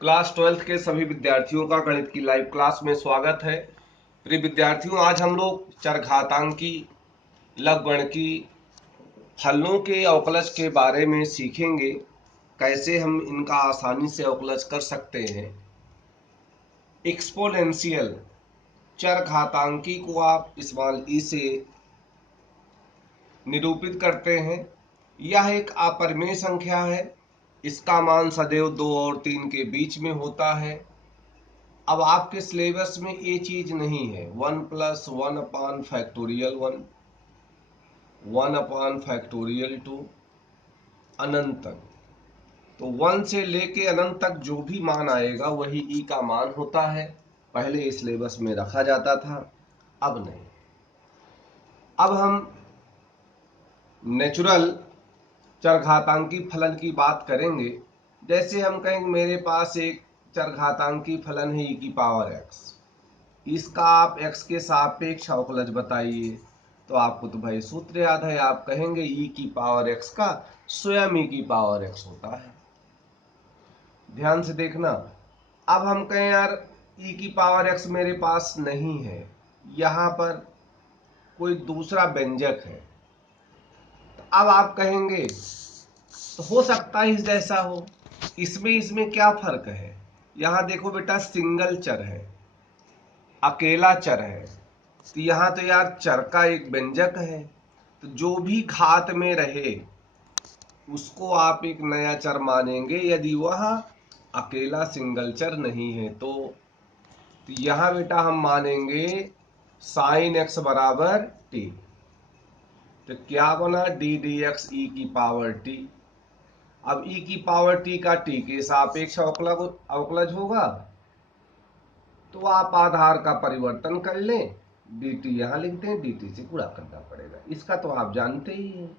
Class 12th के सभी विद्यार्थियों का गणित की लाइव क्लास में स्वागत है। प्रिय विद्यार्थियों, आज हम लोग चरघातांकी लघुगणकी फलनों के अवकलज के बारे में सीखेंगे। कैसे हम इनका आसानी से अवकलज कर सकते हैं। एक्सपोनेंशियल चरघातांकी को आप स्मॉल ई से निरूपित करते हैं। यह एक अपरिमेय संख्या है। इसका मान सदैव 2 और 3 के बीच में होता है। अब आपके सिलेबस में ये चीज नहीं है 1+1/(1) 1/(2) अनंत तक। तो 1 से लेके अनंत तक जो भी मान आएगा वही ई का मान होता है। पहले इस सिलेबस में रखा जाता था, अब नहीं। अब हम नेचुरल चरघातांकी फलन की बात करेंगे। जैसे हम कहेंगे मेरे पास एक चरघातांकी फलन है e⁻x। इसका आप x के सापेक्ष अवकलज बताइए। तो आपको तो भाई सूत्र याद है, आप कहेंगे e⁻x का स्वयं e⁻x होता है। ध्यान से देखना। अब हम कहें यार e⁻x मेरे पास नहीं है, यहां पर कोई दूसरा व्यंजक है। तो अब आप कहेंगे तो हो सकता है इस जैसा हो। इसमें क्या फर्क है। यहां देखो बेटा, सिंगल चर है, अकेला चर है। तो यहां तो यार चर का एक व्यंजक है, तो जो भी घात में रहे उसको आप एक नया चर मानेंगे यदि वह अकेला सिंगल चर नहीं है। तो यहां बेटा हम मानेंगे sin x बराबर t। तो क्या बना ddx e⁻t। अब e⁻t का t के सापेक्ष अवकलज होगा। तो आप आधार का परिवर्तन कर लें, dt यहां लिखते हैं, dt से गुणा करना पड़ेगा। इसका तो आप जानते ही हैं।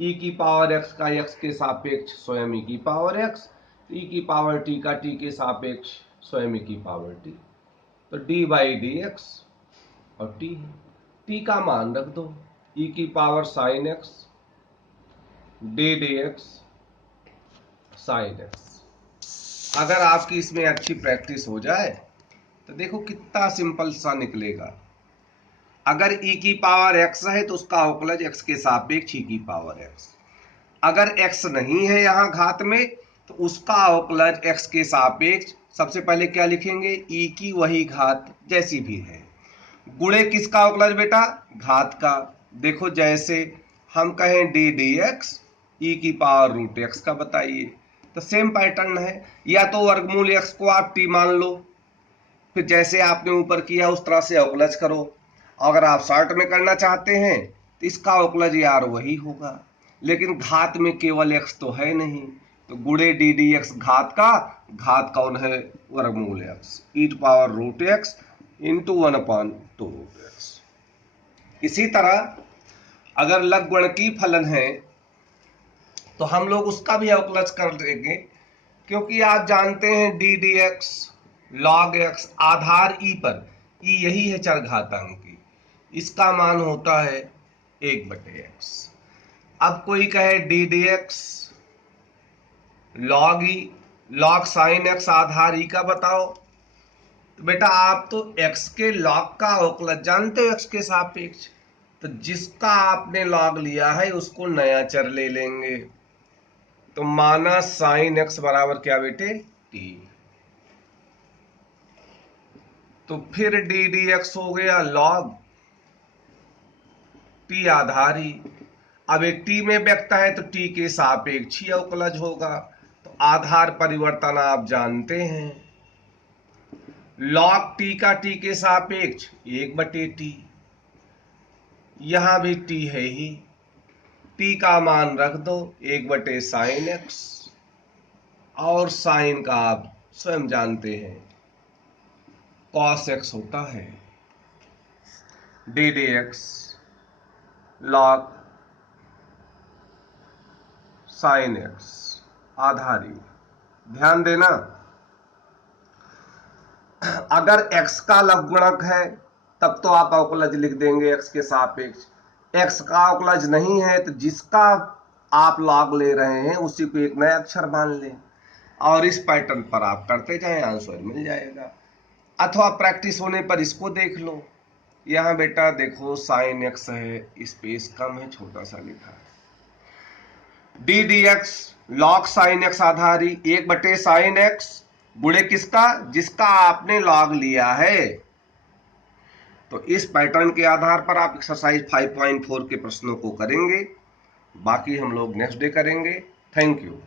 e⁻x का x के सापेक्ष स्वयं e⁻x, e⁻t का t के सापेक्ष स्वयं e⁻t। तो d/dx और t है। t का मान रख दो e⁻sin x ddx sin x। अगर आपकी इसमें अच्छी प्रैक्टिस हो जाए तो देखो कितना सिंपल सा निकलेगा। अगर e⁻x है तो उसका अवकलज x के सापेक्ष e⁻x। अगर x नहीं है यहां घात में तो उसका अवकलज x के सापेक्ष, सबसे पहले क्या लिखेंगे, e की वही घात जैसी भी है, गुणे किसका अवकलज बेटा, घात का। देखो जैसे हम कहें ddx e⁻√x का बताइए, तो सेम पैटर्न है। या तो वर्गमूल x को आप t मान लो, फिर जैसे आपने ऊपर किया उस तरह से अवकलज करो। अगर आप शॉर्ट में करना चाहते हैं तो इसका अवकलज यार वही होगा, लेकिन घात में केवल x तो है नहीं, तो गुणे ddx घात का, घात कौन है, वर्गमूल x e⁻√x इंटू 1/2√x। इसी तरह अगर लघुगणकीय फलन है तो हम लोग उसका भी अवकलज कर देंगे, क्योंकि आप जानते हैं ddx log x आधार e पर, e यही है चरघातांकी, इसका मान होता है 1/x। अब कोई कहे ddx log e log sin x आधार e का बताओ। तो बेटा आप तो x के log का अवकलज जानते हो, x के सापेक्ष। तो जिसका आपने log लिया है उसको नया चर ले लेंगे। तो माना sin x बराबर क्या बेटे, t। तो फिर ddx हो गया log t आधार ही। अब एक t में व्यक्त है तो t के सापेक्ष ही अवकलज होगा। तो आधार परिवर्तन आप जानते हैं, log t का t के सापेक्ष 1/t। यहां भी t है ही, t का मान रख दो 1/sin x, और sin का आप स्वयं जानते हैं cos x होता है। ddx log sin x आधारी। ध्यान देना, अगर x का लघुगणक है तब तो आप अवकलज लिख देंगे x के सापेक्ष। x का अवकलज नहीं है तो जिसका आप log ले रहे हैं उसी को एक नया अक्षर मान लें। और इस पैटर्न पर आप करते जाएं, आंसर मिल जाएगा। अथवा प्रैक्टिस होने पर इसको देख लो। यहाँ बेटा देखो साइन एक्स है, स्पेस कम है, छोटा सा लिखा है। D D x log sine x आधारी 1/साइन एक्स गुणे किसका, जिसका आपने लॉग लिया है। तो इस पैटर्न के आधार पर आप एक्सरसाइज 5.4 के प्रश्नों को करेंगे। बाकी हम लोग नेक्स्ट डे करेंगे। Thank you.